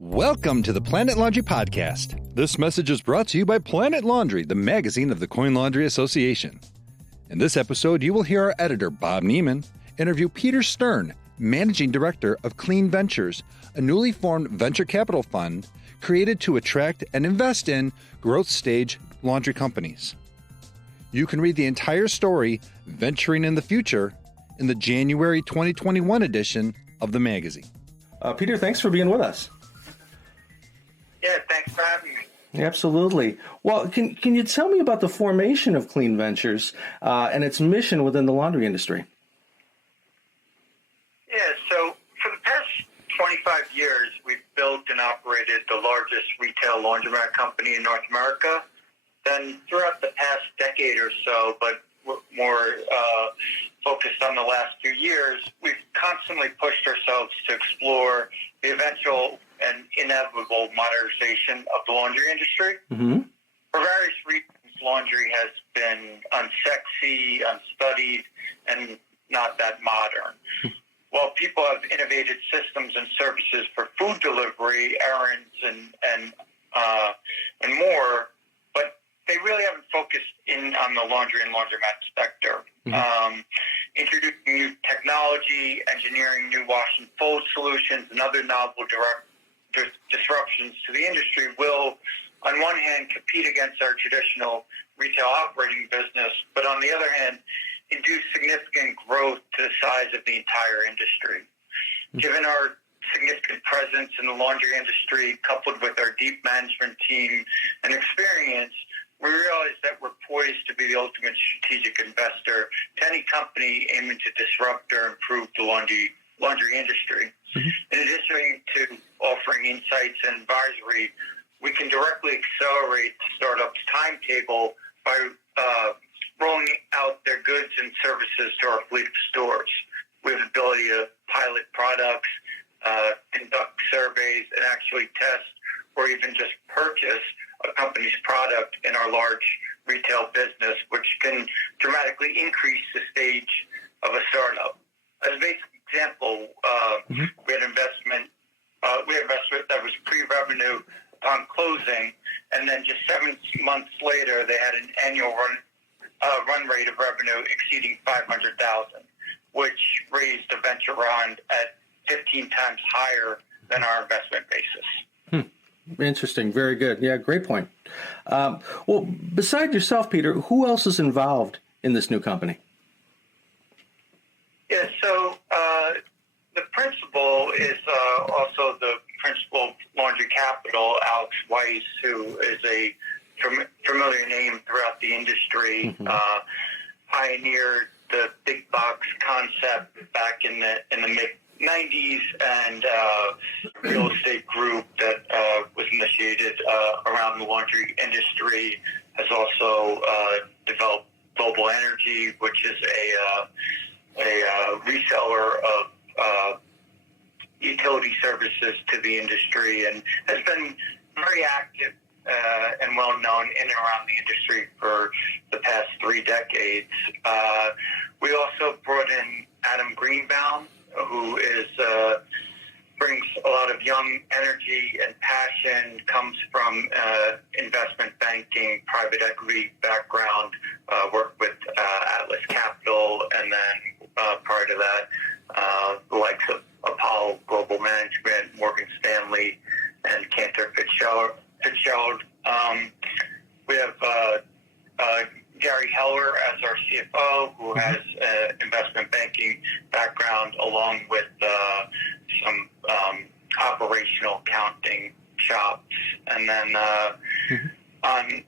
Welcome to the PlanetLaundry podcast. This message is brought to you by PlanetLaundry, the magazine of the Coin Laundry Association. In this episode, you will hear our editor, Bob Nieman, interview Peter Stern, Managing Director of Clean Ventures, a newly formed venture capital fund created to attract and invest in growth stage laundry companies. You can read the entire story, Venturing in the Future, in the January 2021 edition of the magazine. Peter, thanks for being with us. Yeah, thanks for having me. Absolutely. Well, can you tell me about the formation of Clean Ventures and its mission within the laundry industry? Yeah, so for the past 25 years, we've built and operated the largest retail laundromat company in North America. Then throughout the past decade or so, but more focused on the last few years, we've constantly pushed ourselves to explore the eventual and inevitable modernization of the laundry industry. Mm-hmm. For various reasons, laundry has been unsexy, unstudied, and not that modern. While people have innovated systems and services for food delivery, errands, and more, but they really haven't focused in on the laundry and laundromat sector. Mm-hmm. Introducing new technology, engineering new wash and fold solutions, and other novel disruptions to the industry will, on one hand, compete against our traditional retail operating business, but on the other hand, induce significant growth to the size of the entire industry. Given our significant presence in the laundry industry, coupled with our deep management team and experience, we realize that we're poised to be the ultimate strategic investor to any company aiming to disrupt or improve the laundry industry. Mm-hmm. In addition to offering insights and advisory, we can directly accelerate the startup's timetable by rolling out their goods and services to our fleet of stores. We have the ability to pilot products, conduct surveys, and actually test or even just purchase a company's product in our large retail business, which can dramatically increase the stage of a startup. As a basic example, we had investment that was pre-revenue upon closing, and then just 7 months later, they had an annual run rate of revenue exceeding $500,000, which raised a venture round at 15 times higher than our investment basis. Interesting. Very good. Yeah, great point. Well, beside yourself, Peter, who else is involved in this new company? Yeah, so the principal is also the principal of Laundry Capital, Alex Weiss, who is a familiar name throughout the industry, pioneered the big box concept back in the mid-90s, and real estate group that was initiated around the laundry industry has also developed Global Energy, which is a reseller of utility services to the industry, and has been very active and well known in and around the industry for the past 3 decades. We also brought in Adam Greenbaum, who is brings a lot of young energy and passion, comes from investment banking, private equity background, worked with Atlas Capital, and then prior to that, the likes of Apollo Global Management, Morgan Stanley, and Cantor Fitzgerald. We have Gary Heller as our CFO, who has investment banking background, along with some operational accounting chops. And then on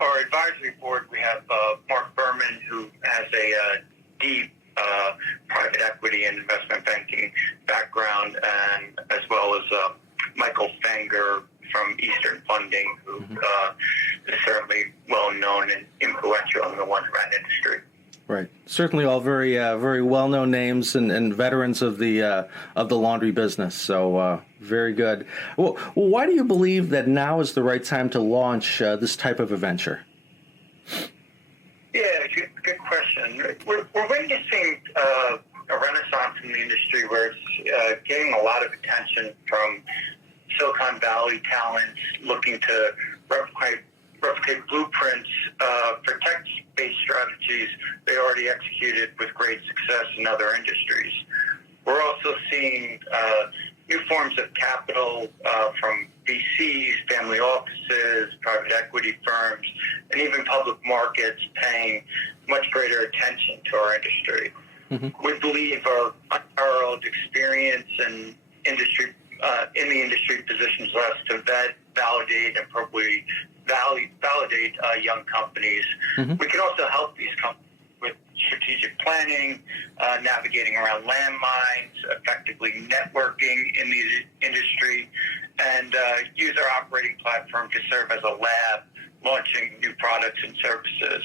our advisory board, we have Mark Berman, who has a deep private equity and investment banking background, and as well as Michael Fenger from Eastern Funding, who is certainly well known and influential in the laundromat industry. Right. Certainly all very very well-known names and veterans of the laundry business. So very good. Well, why do you believe that now is the right time to launch this type of a venture? Yeah, good question. We're witnessing a renaissance in the industry where it's getting a lot of attention from Silicon Valley talents looking to replicate blueprints for tech-based strategies they already executed with great success in other industries. We're also seeing new forms of capital from VCs, family offices, private equity firms, and even public markets paying much greater attention to our industry. Mm-hmm. We believe our unparalleled experience and industry in the industry positions us to vet, validate, and probably validate young companies. Mm-hmm. We can also help these companies with strategic planning, navigating around landmines, effectively networking in the industry, and use our operating platform to serve as a lab, launching new products and services.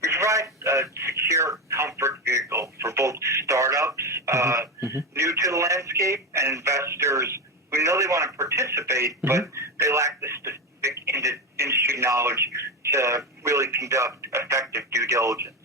We provide a secure comfort vehicle for both startups new to the landscape and investors who know they want to participate, but they lack the specific industry knowledge to really conduct effective due diligence.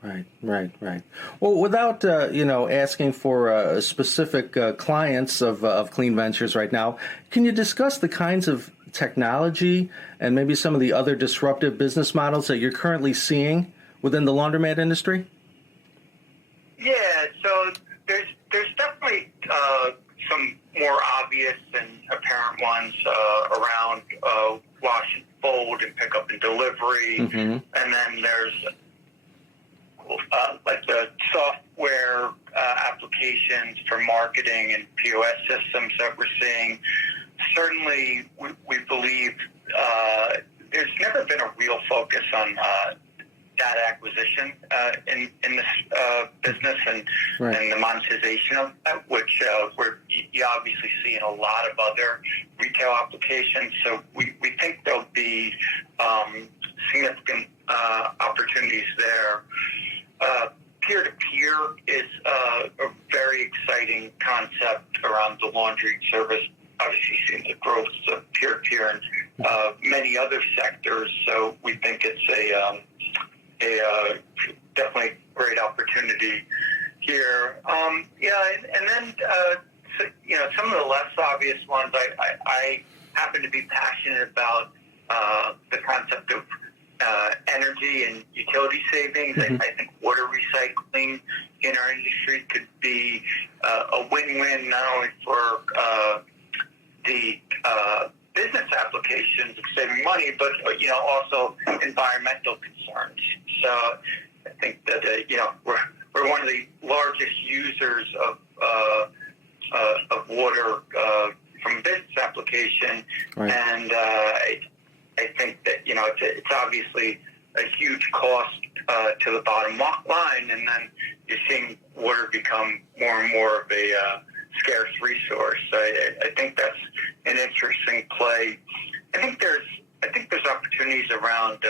Right. Well, without asking for specific clients of Clean Ventures right now, can you discuss the kinds of technology and maybe some of the other disruptive business models that you're currently seeing within the laundromat industry? Yeah, so there's definitely some more obvious and apparent ones around wash and fold and pickup and delivery, and then there's like the software applications for marketing and POS systems that we're seeing. Certainly, we believe there's never been a real focus on data acquisition in this business and the monetization of that, which you obviously see in a lot of other retail applications. So we think there'll be significant opportunities there. Peer-to-peer is a very exciting concept around the laundry service. Obviously, seeing the growth of peer-to-peer in many other sectors. So we think it's a definitely great opportunity here. And then some of the less obvious ones. I happen to be passionate about the concept of energy and utility savings. I think water recycling in our industry could be a win-win not only for the business applications of saving money, but also environmental concerns. So I think that we're one of the largest users of water from a business application, and I think that it's obviously a huge cost to the bottom line, and then you're seeing water become more and more of a scarce resource. I think that's an interesting play. I think there's opportunities around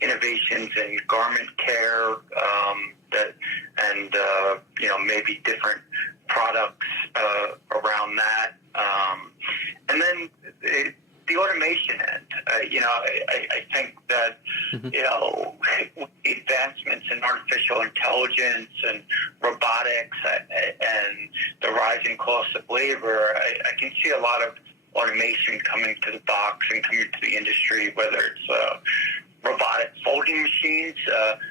innovations in garment care and maybe different products around that, and then the automation end. I think that advancements in artificial intelligence and robotics and the rising cost of labor, I can see a lot of automation coming to the box and coming to the industry, whether it's robotic folding machines.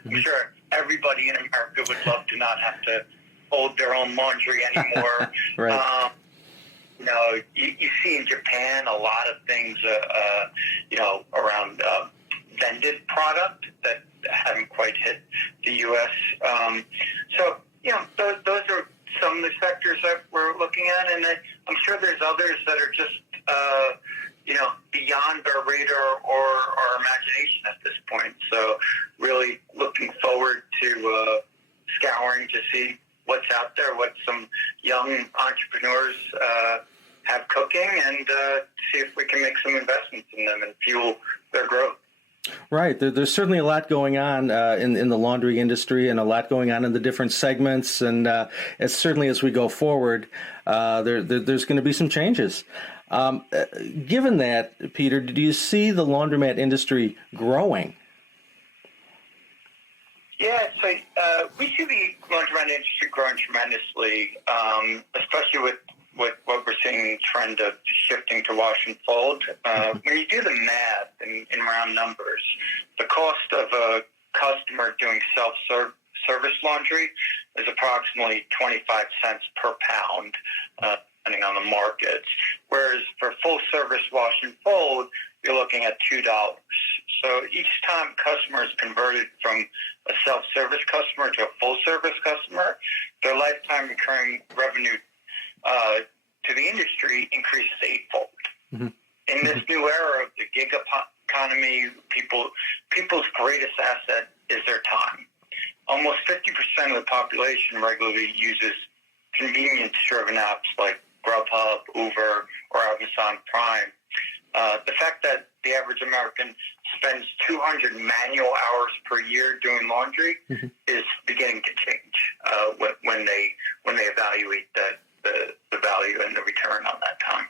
I'm sure everybody in America would love to not have to fold their own laundry anymore. Right. You see in Japan a lot of things, around vended product that haven't quite hit the U.S. Those are some of the sectors that we're looking at, and I'm sure there's others that are just, beyond our radar or our imagination at this point. So really looking forward to scouring to see what's out there, what some young entrepreneurs have cooking, and see if we can make some investments in them and fuel their growth. Right. There's certainly a lot going on in the laundry industry, and a lot going on in the different segments. And as we go forward, there's going to be some changes. Given that, Peter, do you see the laundromat industry growing? Yeah, so we see the laundromat industry growing tremendously, especially with what we're seeing trend of shifting to wash and fold. When you do the math in round numbers, the cost of a customer doing self-service laundry is approximately 25 cents per pound, depending on the markets. Whereas for full-service wash and fold, you're looking at $2. So each time a customer is converted from a self-service customer to a full-service customer, their lifetime recurring revenue to the industry increases eightfold. Mm-hmm. In this new era of the gig economy, people's greatest asset is their time. Almost 50% of the population regularly uses convenience-driven apps like Grubhub, Uber, or Amazon Prime. The fact that the average American spends 200 manual hours per year doing laundry mm-hmm. is beginning to change when they evaluate the value and the return on that time.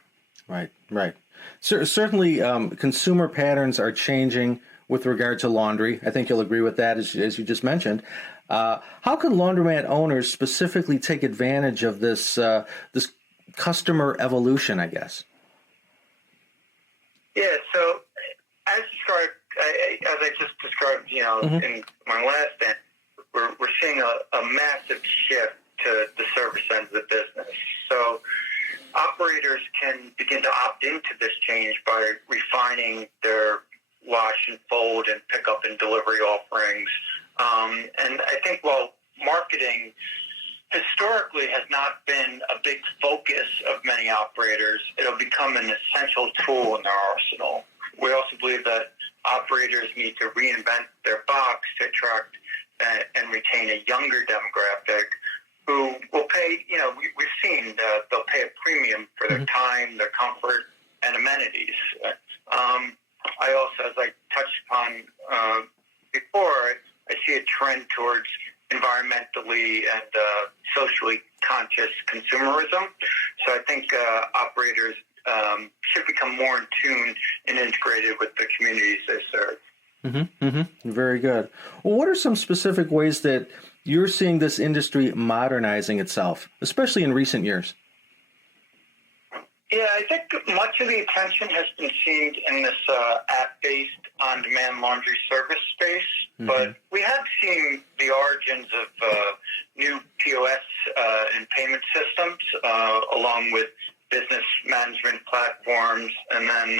Right. Certainly, consumer patterns are changing with regard to laundry. I think you'll agree with that, as you just mentioned. How can laundromat owners specifically take advantage of this customer evolution, I guess? Yeah, so as I just described, mm-hmm. in my last answer, we're seeing a massive shift to the service end of the business. So operators can begin to opt into this change by refining their wash and fold and pickup and delivery offerings. And I think while marketing historically has not been a big focus of many operators, it'll become an essential tool in their arsenal. We also believe that operators need to reinvent their box to attract and retain a younger demographic who will pay, we've seen they'll pay a premium for their time, their comfort, and amenities. I also, as I touched upon before, I see a trend towards environmentally and socially conscious consumerism. So I think operators should become more in tune and integrated with the communities they serve. Mm-hmm, mm-hmm. Very good. Well, what are some specific ways that you're seeing this industry modernizing itself, especially in recent years? Yeah, I think much of the attention has been seen in this app-based on-demand laundry service space, mm-hmm. but we have seen the origins of new POS and payment systems, along with business management platforms, and then,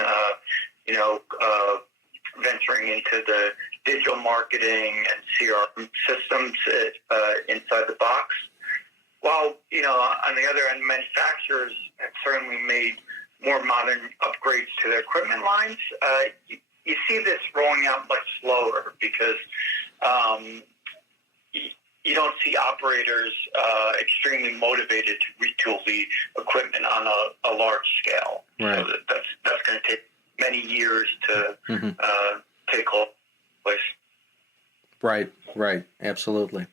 venturing into the digital marketing and CRM systems inside the box. While, on the other end, manufacturers have certainly made more modern upgrades to their equipment lines, you see this rolling out much slower because you don't see operators extremely motivated to retool the equipment on a large scale. Right. So that's going to take many years to mm-hmm. Take hold place. Right. Absolutely.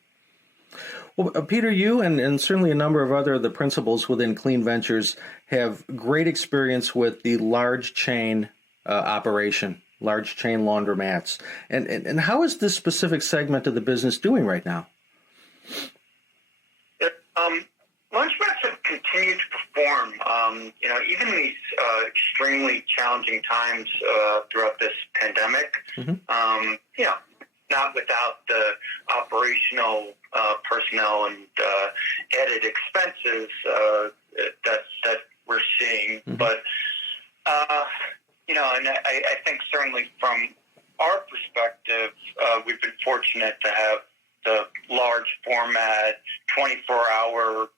Well, Peter, you and certainly a number of the principals within Clean Ventures have great experience with the large chain operation, large chain laundromats. And how is this specific segment of the business doing right now? Laundromats have continued to perform, even in these extremely challenging times throughout this pandemic. Mm-hmm. Not without the operational personnel and added expenses that we're seeing. Mm-hmm. But, and I think certainly from our perspective, we've been fortunate to have the large format, 24-hour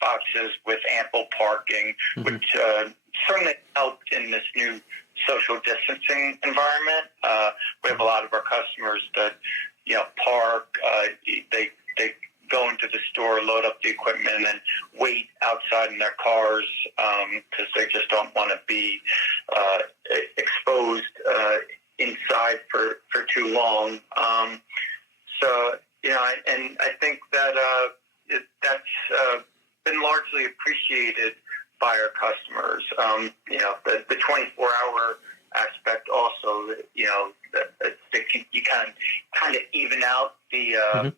boxes with ample parking, mm-hmm. which certainly helped in this new social distancing environment. We have a lot of our customers that, park, they go into the store, load up the equipment, and then wait outside in their cars because they just don't want to be exposed inside for too long. So, and I think that that's been largely appreciated by our customers. The 24-hour aspect also. That you kind of even out the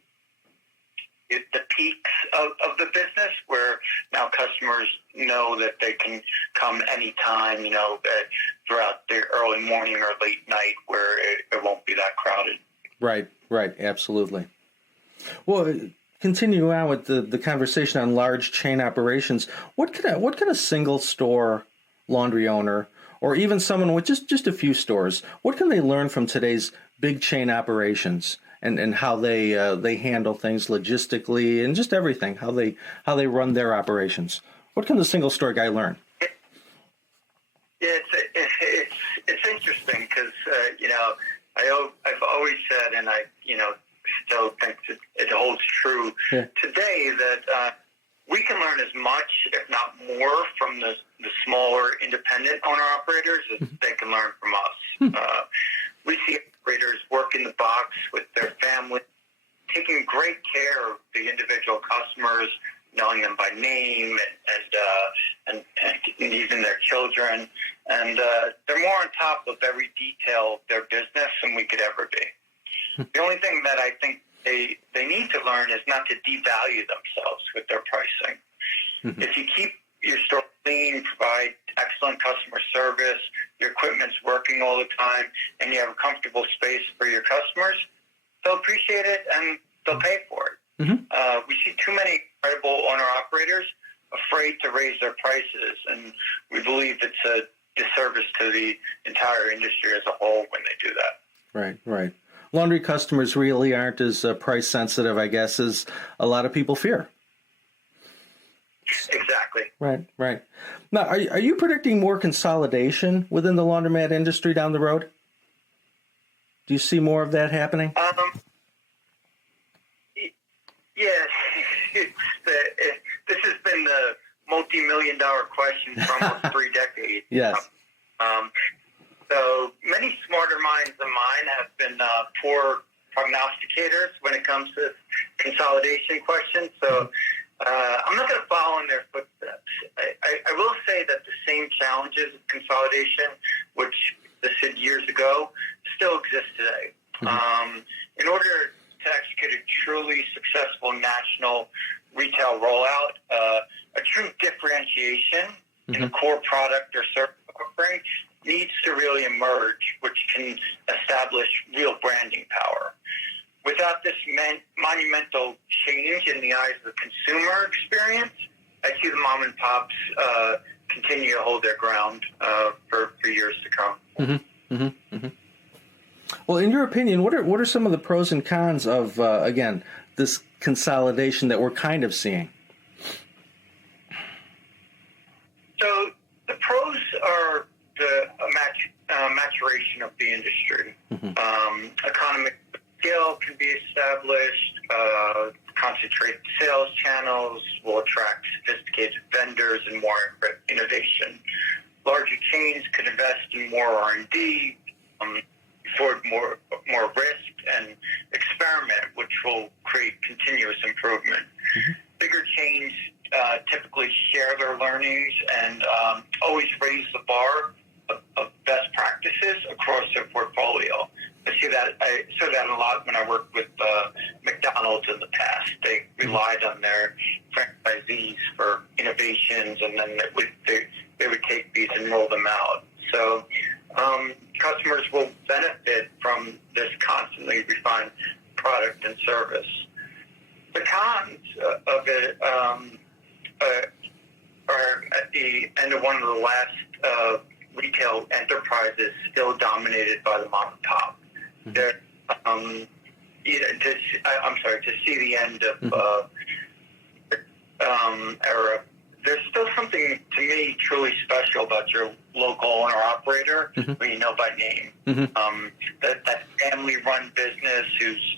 peaks of the business, where now customers know that they can come anytime, throughout the early morning or late night, where it won't be that crowded. Right, absolutely. Well, continue on with the conversation on large chain operations. What can a single store laundry owner, or even someone with just a few stores, what can they learn from today's big chain operations and how they handle things logistically and just everything, how they run their operations? What can the single store guy learn? Yeah, it's interesting because I've always said, and I still think it holds true today, that we can learn as much, if not more, from the smaller independent owner-operators as they can learn from us. We see operators working the box with their family, taking great care of the individual customers, knowing them by name and even their children. And they're more on top of every detail of their business than we could ever be. The only thing that I think they need to learn is not to devalue themselves with their pricing. Mm-hmm. If you keep your store clean, provide excellent customer service, your equipment's working all the time, and you have a comfortable space for your customers, they'll appreciate it and they'll pay for it. Mm-hmm. We see too many incredible owner-operators afraid to raise their prices, and we believe it's a disservice to the entire industry as a whole when they do that. Right. Laundry customers really aren't as price sensitive, I guess, as a lot of people fear. Exactly. Right. Now, are you predicting more consolidation within the laundromat industry down the road? Do you see more of that happening? Yeah. This has been the multi-million-dollar question for almost 3 decades. Yes. So many smarter minds than mine have been poor prognosticators when it comes to consolidation questions. So I'm not going to follow in their footsteps. I will say that the same challenges of consolidation, which existed years ago, still exist today. Mm-hmm. In order to execute a truly successful national retail rollout, a true differentiation in a core product or service offering needs to really emerge, which can establish real branding power. Without this monumental change in the eyes of the consumer experience, I see the mom and pops continue to hold their ground for years to come. Mm-hmm. Mm-hmm. Mm-hmm. Well, in your opinion, what are some of the pros and cons of again this consolidation that we're kind of seeing? So the pros are the maturation of the industry. Mm-hmm. Economic scale can be established. Concentrated sales channels will attract sophisticated vendors and more innovation. Larger chains could invest in more R&D, afford more risk, and experiment, which will create continuous improvement. Mm-hmm. Bigger chains typically share their learnings and always raise the bar of best practices across their portfolio. I saw that a lot when I worked with McDonald's in the past. They relied on their franchisees for innovations, and then they would take these and roll them out. So customers will benefit from this constantly refined product and service. The cons of it are at the end of one of the last retail enterprises still dominated by the mom and pop. Mm-hmm. To see the end of era. There's still something to me truly special about your local owner-operator, who you know by name. Mm-hmm. That family-run business who's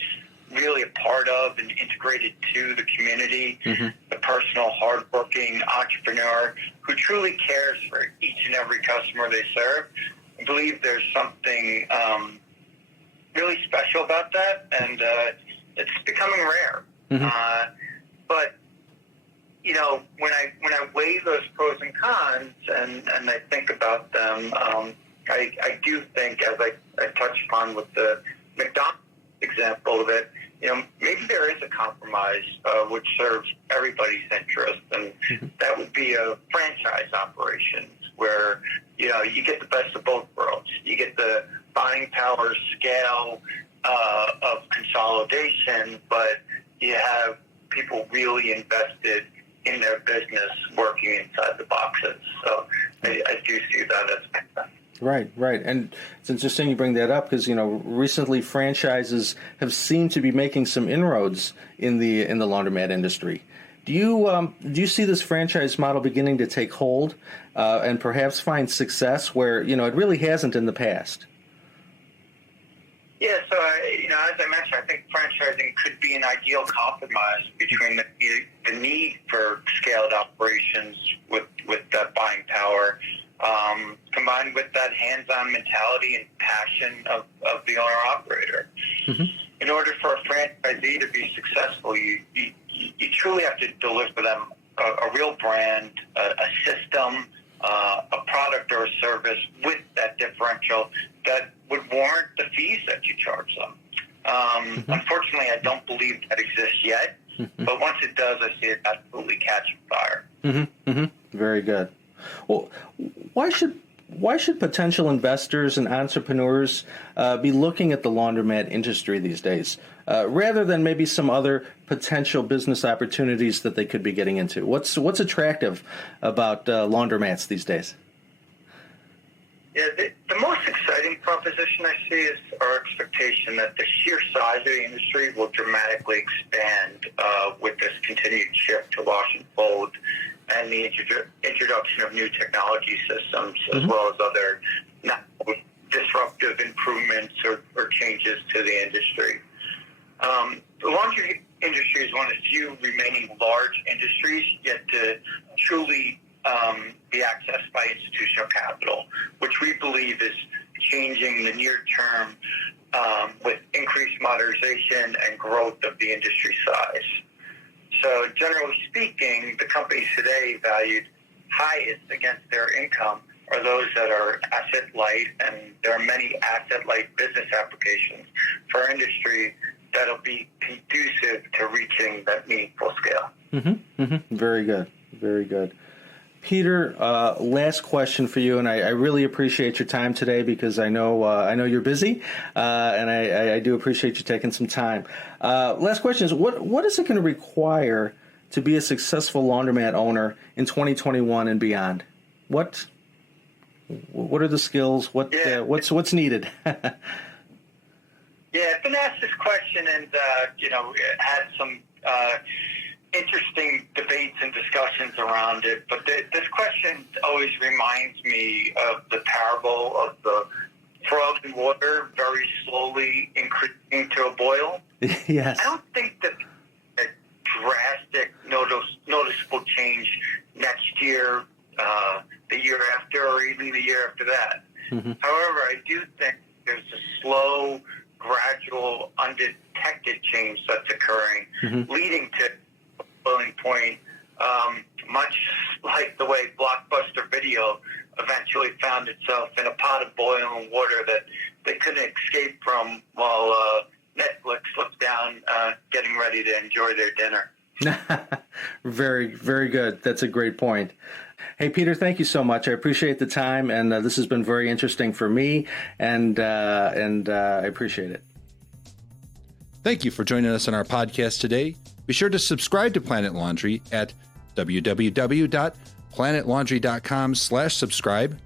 really a part of and integrated to the community, the personal, hardworking entrepreneur who truly cares for each and every customer they serve. I believe there's something really special about that, and it's becoming rare. Mm-hmm. But when I weigh those pros and cons and I think about them, I do think, as I touched upon with the McDonald's example, that maybe there is a compromise which serves everybody's interest, and that would be a franchise operation where you get the best of both worlds. You get the buying power, scale of consolidation, but you have people really invested in their business working inside the boxes. So I do see that as Right. And it's interesting you bring that up because, recently franchises have seemed to be making some inroads in the laundromat industry. Do you see this franchise model beginning to take hold and perhaps find success where, it really hasn't in the past? Yeah, so as I mentioned, I think franchising could be an ideal compromise between the need for scaled operations with that buying power, combined with that hands-on mentality and passion of the owner-operator. Mm-hmm. In order for a franchisee to be successful, you truly have to deliver them a real brand, a system, a product or a service with that differential that would warrant the fees that you charge them. Unfortunately, I don't believe that exists yet, but once it does, I see it absolutely catching fire. Very good. Well, why should potential investors and entrepreneurs be looking at the laundromat industry these days, rather than maybe some other potential business opportunities that they could be getting into? What's attractive about laundromats these days? Yeah, the most exciting proposition I see is our expectation that the sheer size of the industry will dramatically expand with this continued shift to wash and fold and the introduction of new technology systems, as well as other disruptive improvements or changes to the industry. The laundry industry is one of the few remaining large industries yet to truly be accessed by institutional capital, which we believe is changing the near term with increased modernization and growth of the industry size. So generally speaking, the companies today valued highest against their income are those that are asset light, and there are many asset light business applications for our industry that'll be conducive to reaching that meaningful scale. Very good. Peter, last question for you, and I really appreciate your time today because I know you're busy, and I do appreciate you taking some time. Last question is, what is it going to require to be a successful laundromat owner in 2021 and beyond? What are the skills? What's needed? Yeah, I've been asked this question and had some interesting debates and discussions around it. But this question always reminds me of the parable of the frog in water very slowly increasing to a boil. Yes. I don't think that a drastic, noticeable change next year, the year after, or even the year after that. However, I do think there's a slow, gradual, undetected change that's occurring, leading to a boiling point, much like the way Blockbuster Video eventually found itself in a pot of boiling water that they couldn't escape from while Netflix looked down getting ready to enjoy their dinner. Very, very good. That's a great point. Hey, Peter, thank you so much. I appreciate the time, and this has been very interesting for me, and I appreciate it. Thank you for joining us on our podcast today. Be sure to subscribe to Planet Laundry at www.planetlaundry.com/subscribe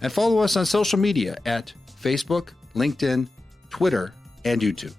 and follow us on social media at Facebook, LinkedIn, Twitter, and YouTube.